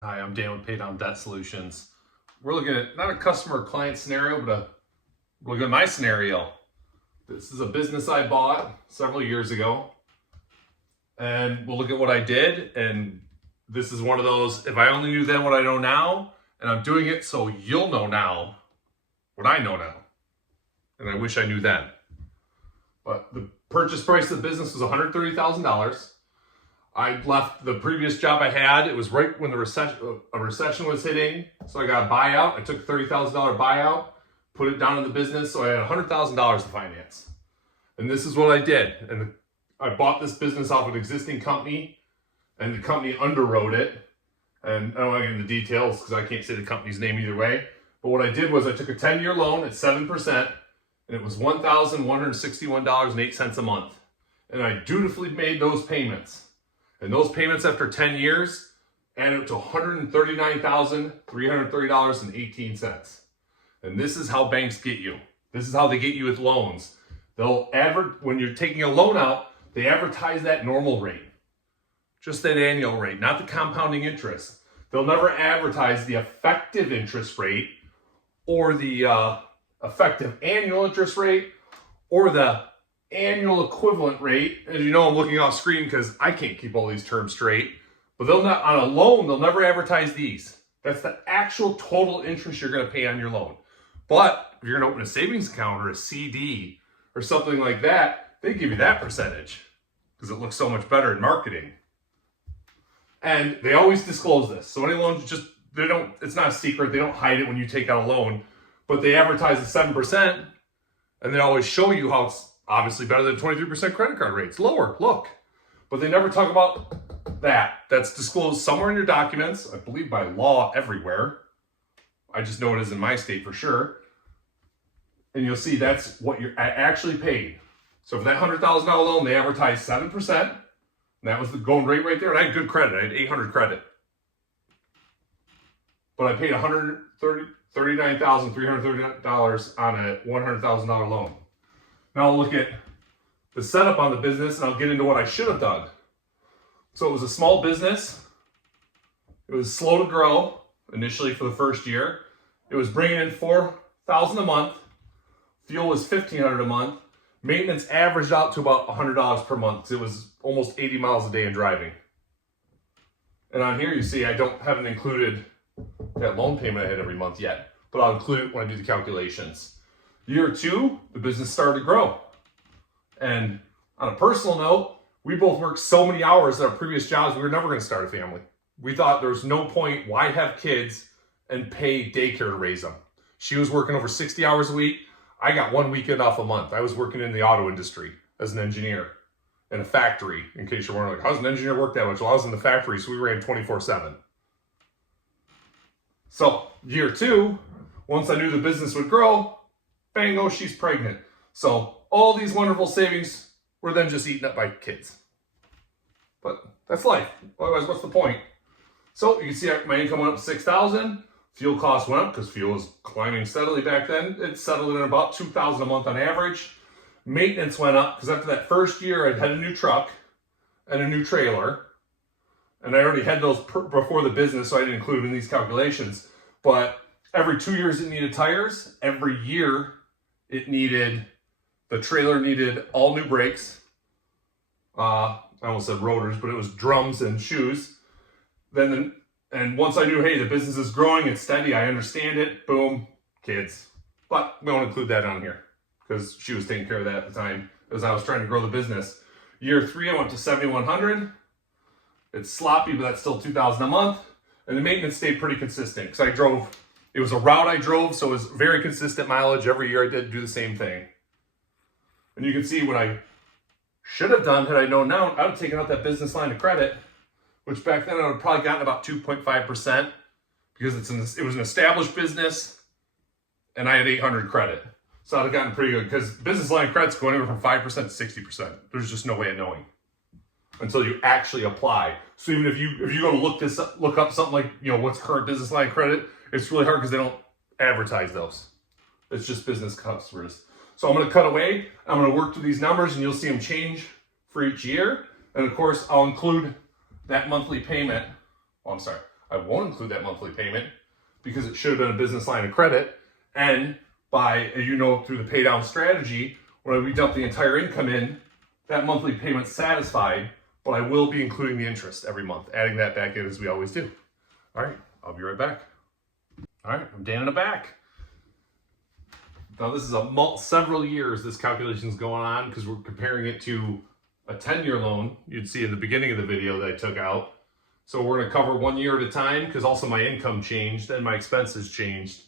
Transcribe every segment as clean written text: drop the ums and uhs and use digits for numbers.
Hi, I'm Dan with Paydown Debt Solutions. We're looking at not a customer or client scenario, but we're looking at my scenario. This is a business I bought several years ago, and we'll look at what I did. And this is one of those, if I only knew then what I know now, and I'm doing it so you'll know now what I know now. And I wish I knew then. But the purchase price of the business was $130,000. I left the previous job I had. It was right when a recession was hitting. So I got a buyout. I took a $30,000 buyout, put it down in the business. So I had $100,000 to finance. And this is what I did. And I bought this business off an existing company, and the company underwrote it. And I don't want to get into details because I can't say the company's name either way. But what I did was I took a 10-year loan at 7%, and it was $1,161.08 a month. And I dutifully made those payments. And those payments after 10 years added up to $139,330.18. And this is how banks get you. This is how they get you with loans. When you're taking a loan out, they advertise that normal rate, just that annual rate, not the compounding interest. They'll never advertise the effective interest rate or the effective annual interest rate or the annual equivalent rate. As you know, I'm looking off screen because I can't keep all these terms straight. But they'll not, on a loan, they'll never advertise these. That's the actual total interest you're going to pay on your loan. But if you're going to open a savings account or a CD or something like that, they give you that percentage because it looks so much better in marketing. And they always disclose this. So any loans, it's not a secret. They don't hide it when you take out a loan, but they advertise the 7%, and they always show you how it's obviously better than 23% credit card rates. Lower, look. But they never talk about that. That's disclosed somewhere in your documents, I believe by law everywhere. I just know it is in my state for sure. And you'll see that's what you're actually paid. So for that $100,000 loan, they advertised 7%. And that was the going rate right there. And I had good credit. I had 800 credit. But I paid $139,330 on a $100,000 loan. Now I'll look at the setup on the business, and I'll get into what I should have done. So it was a small business. It was slow to grow initially for the first year. It was bringing in $4,000 a month. Fuel was $1,500 a month. Maintenance averaged out to about $100 per month because it was almost 80 miles a day in driving. And on here you see I haven't included that loan payment I had every month yet, but I'll include it when I do the calculations. Year 2, the business started to grow. And on a personal note, we both worked so many hours at our previous jobs, we were never going to start a family. We thought there was no point, why have kids and pay daycare to raise them? She was working over 60 hours a week. I got 1 weekend off a month. I was working in the auto industry as an engineer in a factory, in case you're wondering, how does an engineer work that much? Well, I was in the factory, so we ran 24/7. So year 2, once I knew the business would grow, bango, she's pregnant. So all these wonderful savings were then just eaten up by kids. But that's life. Otherwise, what's the point? So you can see my income went up to $6,000. Fuel costs went up because fuel was climbing steadily back then. It settled in about $2,000 a month on average. Maintenance went up because after that first year, I'd had a new truck and a new trailer. And I already had those before the business, so I didn't include them in these calculations. But every 2 years it needed tires. Every year the trailer needed all new brakes. I almost said rotors, but it was drums and shoes. And once I knew, hey, the business is growing, it's steady, I understand it, boom, kids. But we don't include that on here because she was taking care of that at the time as I was trying to grow the business. Year 3, I went to $7,100. It's sloppy, but that's still $2,000 a month. And the maintenance stayed pretty consistent because it was a route I drove, so it was very consistent mileage. Every year I did do the same thing. And you can see what I should have done had I known now, I would have taken out that business line of credit, which back then I would have probably gotten about 2.5% because it was an established business and I had 800 credit. So I'd have gotten pretty good because business line of credit's going anywhere from 5% to 60%. There's just no way of knowing until you actually apply. So even if you go to look up something like, what's current business line of credit, it's really hard because they don't advertise those. It's just business customers. So I'm going to cut away. I'm going to work through these numbers and you'll see them change for each year. And of course, I'll include that monthly payment. Oh, I'm sorry. I won't include that monthly payment because it should have been a business line of credit. And by, as you know, through the pay down strategy, when we dump the entire income in, that monthly payment's satisfied, but I will be including the interest every month, adding that back in as we always do. All right, I'll be right back. All right, I'm Dan in the back. Now this is several years this calculation is going on because we're comparing it to a 10-year loan you'd see in the beginning of the video that I took out. So we're going to cover 1 year at a time because also my income changed and my expenses changed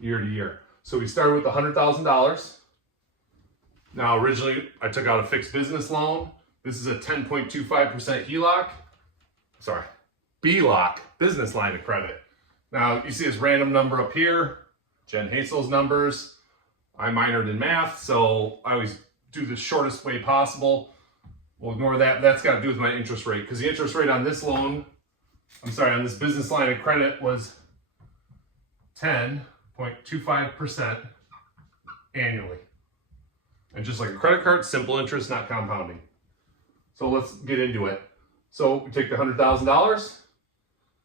year to year. So we started with $100,000. Now originally I took out a fixed business loan. This is a 10.25% HELOC. Sorry, BLOC, business line of credit. Now you see this random number up here, Jen Hasel's numbers. I minored in math, so I always do the shortest way possible. We'll ignore that. That's got to do with my interest rate because the interest rate on this loan, on this business line of credit was 10.25% annually. And just like a credit card, simple interest, not compounding. So let's get into it. So we take the $100,000.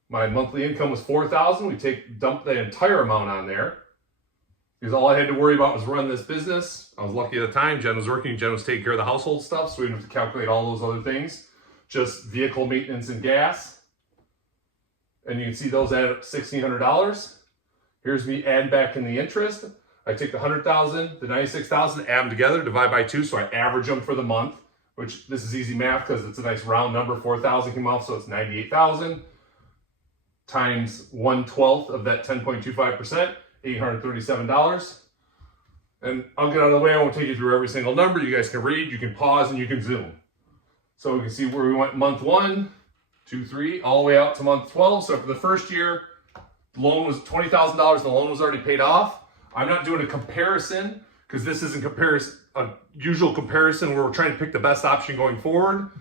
My monthly income was $4,000. We dump the entire amount on there because all I had to worry about was run this business. I was lucky at the time. Jen was working. Jen was taking care of the household stuff, so we didn't have to calculate all those other things. Just vehicle maintenance and gas. And you can see those add up $1,600. Here's me add back in the interest. I take the $100,000, the $96,000, add them together, divide by 2, so I average them for the month, which this is easy math because it's a nice round number. 4,000 came off, so it's 98,000 times 1/12 of that 10.25%, $837. And I'll get out of the way. I won't take you through every single number. You guys can read, you can pause, and you can zoom. So we can see where we went month 1, 2, 3, all the way out to month 12. So for the first year, the loan was $20,000. The loan was already paid off. I'm not doing a comparison because this isn't a usual comparison where we're trying to pick the best option going forward.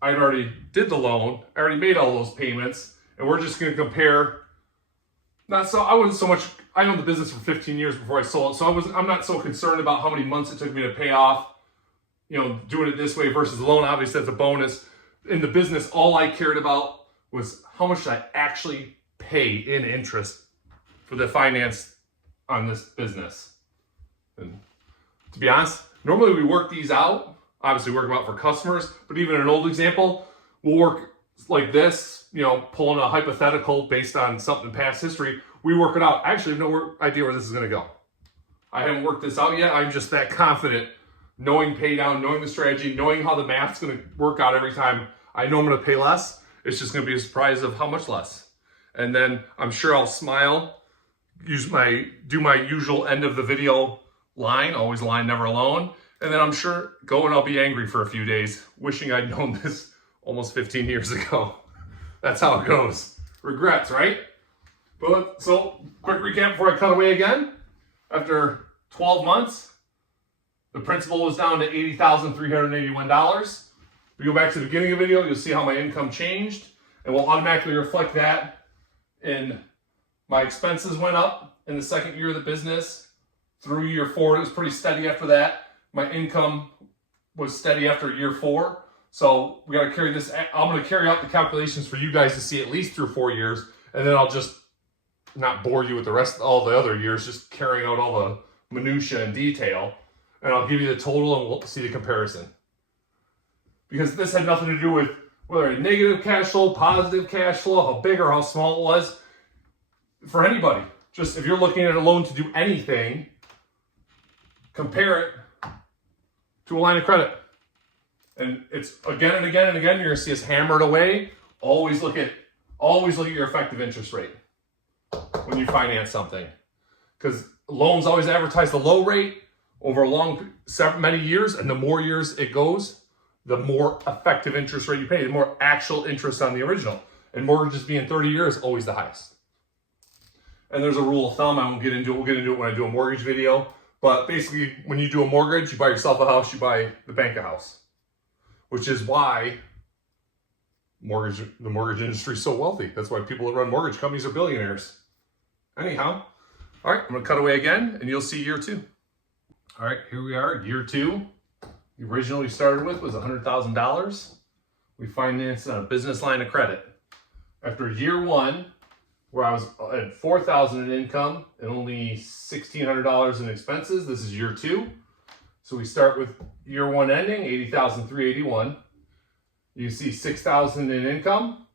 I already did the loan. I already made all those payments, and we're just going to compare. I wasn't so much. I owned the business for 15 years before I sold it, so I'm not so concerned about how many months it took me to pay off. You know, doing it this way versus the loan. Obviously, that's a bonus. In the business, all I cared about was how much should I actually pay in interest for the finance on this business. And to be honest, normally we work these out. Obviously, work them out for customers, but even an old example, we'll work like this, you know, pulling a hypothetical based on something in past history. We work it out. I actually have no idea where this is going to go. I haven't worked this out yet. I'm just that confident, knowing pay down, knowing the strategy, knowing how the math's going to work out every time. I know I'm going to pay less. It's just going to be a surprise of how much less. And then I'm sure I'll smile, do my usual end of the video line, always line, never alone. And then I'm sure I'll be angry for a few days, wishing I'd known this almost 15 years ago. That's how it goes. Regrets, right? But so quick recap before I cut away again. After 12 months, the principal was down to $80,381. We go back to the beginning of the video, you'll see how my income changed, and we'll automatically reflect that in my expenses went up in the second year of the business. Through year 4, it was pretty steady after that. My income was steady after year 4. So we got to carry this. I'm going to carry out the calculations for you guys to see at least through 4 years. And then I'll just not bore you with the rest of all the other years, just carrying out all the minutia and detail. And I'll give you the total and we'll see the comparison. Because this had nothing to do with whether a negative cash flow, positive cash flow, how big or how small it was. For anybody, just if you're looking at a loan to do anything, compare it to a line of credit. And it's again and again and again, you're gonna see us hammered away. Always look at your effective interest rate when you finance something. Because loans always advertise the low rate over many years, and the more years it goes, the more effective interest rate you pay, the more actual interest on the original. And mortgages being 30 years, always the highest. And there's a rule of thumb, I won't get into it, we'll get into it when I do a mortgage video. But basically, when you do a mortgage, you buy yourself a house, you buy the bank a house. Which is why the mortgage industry is so wealthy. That's why people that run mortgage companies are billionaires. Anyhow, all right, I'm gonna cut away again and you'll see year 2. All right, here we are, year 2. The original we started with was $100,000. We financed on a business line of credit. after year one, where I was at $4,000 in income and only $1,600 in expenses, this is year two. So we start with year one ending, $80,381. You see $6,000 in income,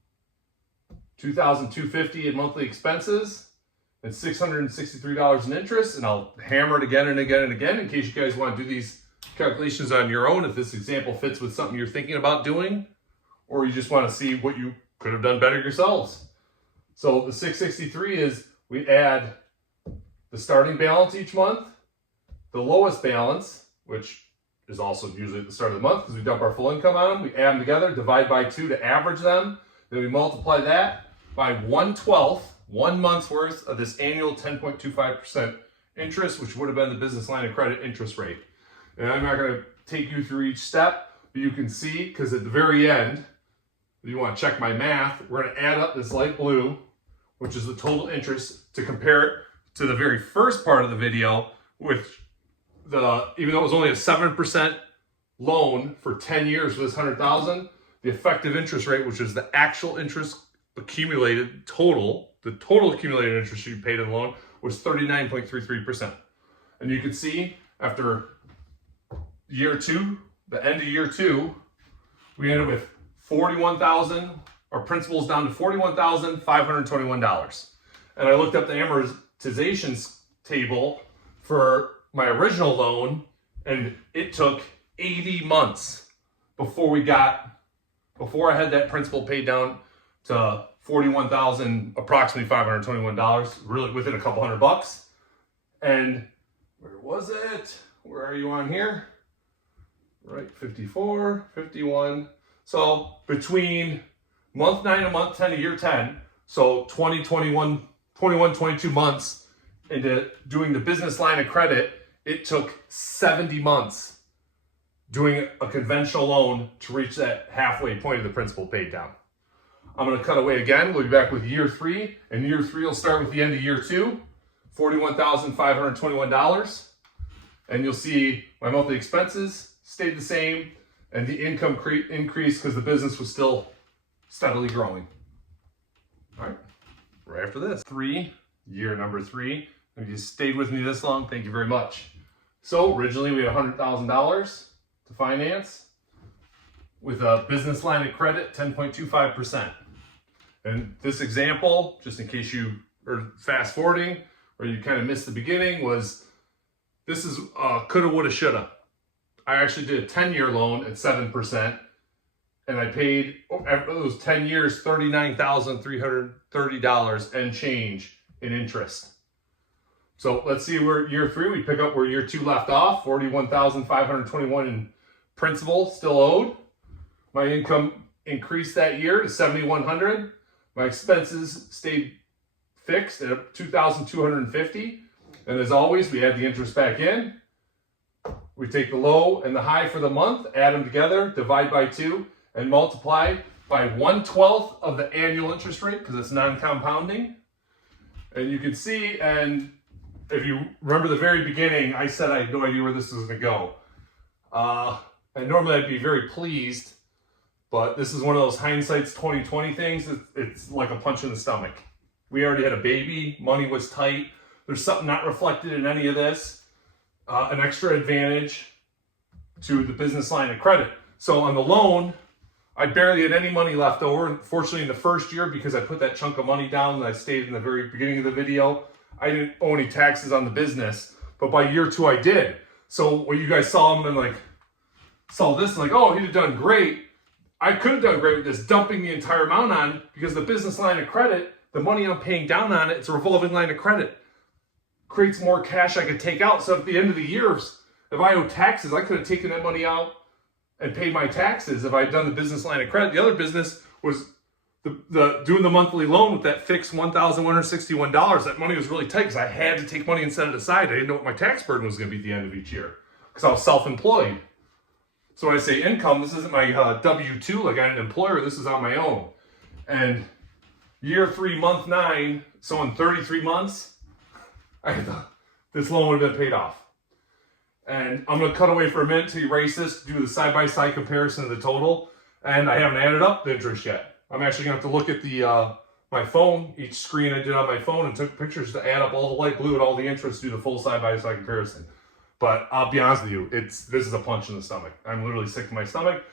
$2,250 in monthly expenses, and $663 in interest. And I'll hammer it again and again and again in case you guys want to do these calculations on your own, if this example fits with something you're thinking about doing, or you just want to see what you could have done better yourselves. So the 663 is we add the starting balance each month, the lowest balance, which is also usually at the start of the month because we dump our full income on them. We add them together, divide by 2 to average them. Then we multiply that by 1/12, 1 month's worth of this annual 10.25% interest, which would have been the business line of credit interest rate. And I'm not going to take you through each step, but you can see, because at the very end, if you want to check my math, we're going to add up this light blue, which is the total interest, to compare it to the very first part of the video, which even though it was only a 7% loan for 10 years for this $100,000, the effective interest rate, which is the actual interest accumulated total, the total accumulated interest you paid in the loan, was 39.33%. And you can see after year two, the end of year two, we ended with $41,000. Our principal is down to $41,521. And I looked up the amortizations table for my original loan, and it took 80 months before I had that principal paid down to $41,000, approximately $521, really within a couple $100. And where was it? Where are you on here? Right, 54, 51. So between month 9 and month 10 of year 10, so 21, 22 months into doing the business line of credit, it took 70 months doing a conventional loan to reach that halfway point of the principal paid down. I'm going to cut away again. We'll be back with year 3, and year 3 will start with the end of year 2, $41,521. And you'll see my monthly expenses stayed the same, and the income increased because the business was still steadily growing. All right, right after this, year number 3. If you stayed with me this long, thank you very much. So originally we had $100,000 to finance with a business line of credit, 10.25%. And this example, just in case you are fast forwarding or you kind of missed the beginning, was this is coulda, woulda, shoulda. I actually did a 10-year loan at 7%, and I paid, after those 10 years, $39,330 and change in interest. So let's see where year 3, we pick up where year 2 left off, $41,521 in principal still owed. My income increased that year to $7,100. My expenses stayed fixed at $2,250. And as always, we add the interest back in. We take the low and the high for the month, add them together, divide by 2, and multiply by 1/12 of the annual interest rate because it's non-compounding. And you can see, and if you remember the very beginning, I said I had no idea where this was going to go. And normally I'd be very pleased, but this is one of those hindsight's 2020 things. It's like a punch in the stomach. We already had a baby, money was tight. There's something not reflected in any of this. An extra advantage to the business line of credit. So on the loan, I barely had any money left over. Unfortunately, in the first year, because I put that chunk of money down that I stated in the very beginning of the video, I didn't owe any taxes on the business. But by year 2, I did. So when you guys saw them and saw this and oh, he'd have done great. I could have done great with this, dumping the entire amount on, because the business line of credit, the money I'm paying down on it, it's a revolving line of credit. Creates more cash I could take out. So at the end of the year, if I owe taxes, I could have taken that money out and paid my taxes if I had done the business line of credit. The other business was doing the monthly loan with that fixed $1,161. That money was really tight because I had to take money and set it aside. I didn't know what my tax burden was going to be at the end of each year because I was self-employed. So when I say income, this isn't my W-2 like I'm an employer. This is on my own. And year 3, month 9, so in 33 months, this loan would have been paid off. And I'm going to cut away for a minute to erase this, do the side-by-side comparison of the total. And I haven't added up the interest yet. I'm actually going to have to look at the my phone, each screen I did on my phone, and took pictures to add up all the light blue and all the interest, do the full side-by-side comparison. But I'll be honest with you, this is a punch in the stomach. I'm literally sick to my stomach.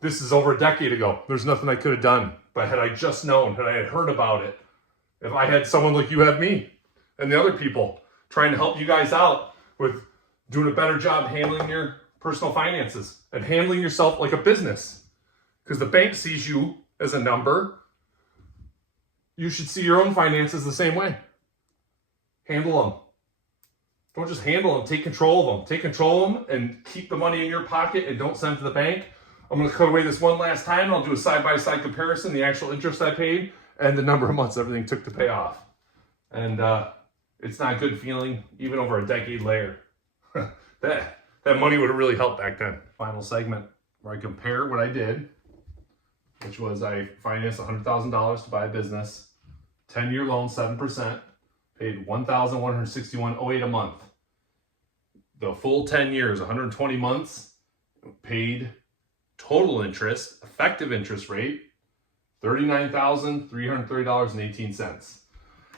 This is over a decade ago. There's nothing I could have done. But had I just known, had I had heard about it, if I had someone like you have me and the other people trying to help you guys out with doing a better job handling your personal finances and handling yourself like a business. Because the bank sees you as a number. You should see your own finances the same way. Handle them. Don't just handle them. Take control of them. Take control of them and keep the money in your pocket and don't send it to the bank. I'm going to cut away this one last time. I'll do a side-by-side comparison, the actual interest I paid and the number of months everything took to pay off. And it's not a good feeling, even over a decade later. that money would have really helped back then. Final segment where I compare what I did, which was I financed $100,000 to buy a business, 10-year loan, 7%, paid $1,161.08 a month. The full 10 years, 120 months, paid total interest, effective interest rate, $39,330.18.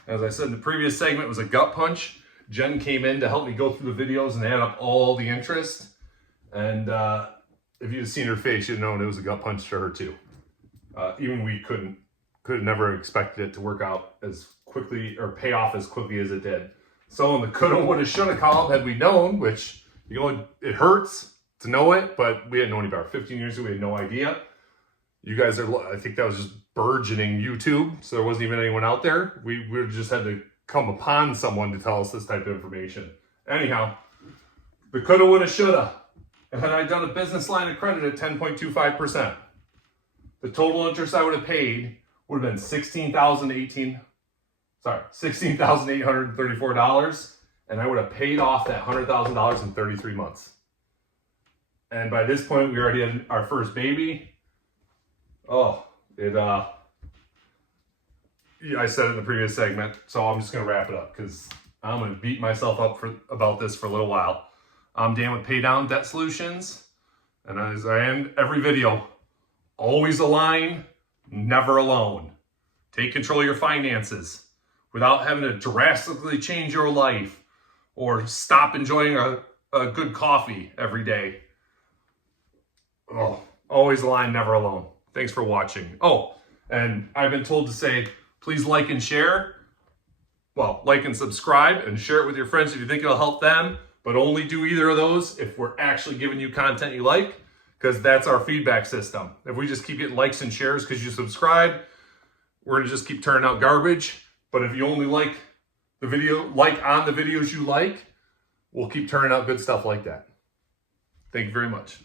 As I said in the previous segment, it was a gut punch. Jen came in to help me go through the videos and add up all the interest. And if you'd have seen her face, you'd have known it was a gut punch for her too. Even we could have never expected it to work out as quickly or pay off as quickly as it did. So in the coulda, woulda, shoulda column, had we known, which it hurts to know it, but we didn't know any better. 15 years ago, we had no idea. You guys I think that was just burgeoning YouTube, so there wasn't even anyone out there. We just had to come upon someone to tell us this type of information. Anyhow, the coulda, woulda, shoulda. And had I done a business line of credit at 10.25%, the total interest I would have paid would have been $16,834, and I would have paid off that $100,000 in 33 months. And by this point, we already had our first baby. I said it in the previous segment, so I'm just going to wrap it up because I'm going to beat myself up about this for a little while. I'm Dan with Pay Down Debt Solutions, and as I end every video, always align, never alone. Take control of your finances without having to drastically change your life or stop enjoying a good coffee every day. Oh, always align, never alone. Thanks for watching. Oh, and I've been told to say, please like and share. Well, like and subscribe and share it with your friends if you think it'll help them, but only do either of those if we're actually giving you content you like, because that's our feedback system. If we just keep getting likes and shares because you subscribe, we're gonna just keep turning out garbage. But if you only like the video, like on the videos you like, we'll keep turning out good stuff like that. Thank you very much.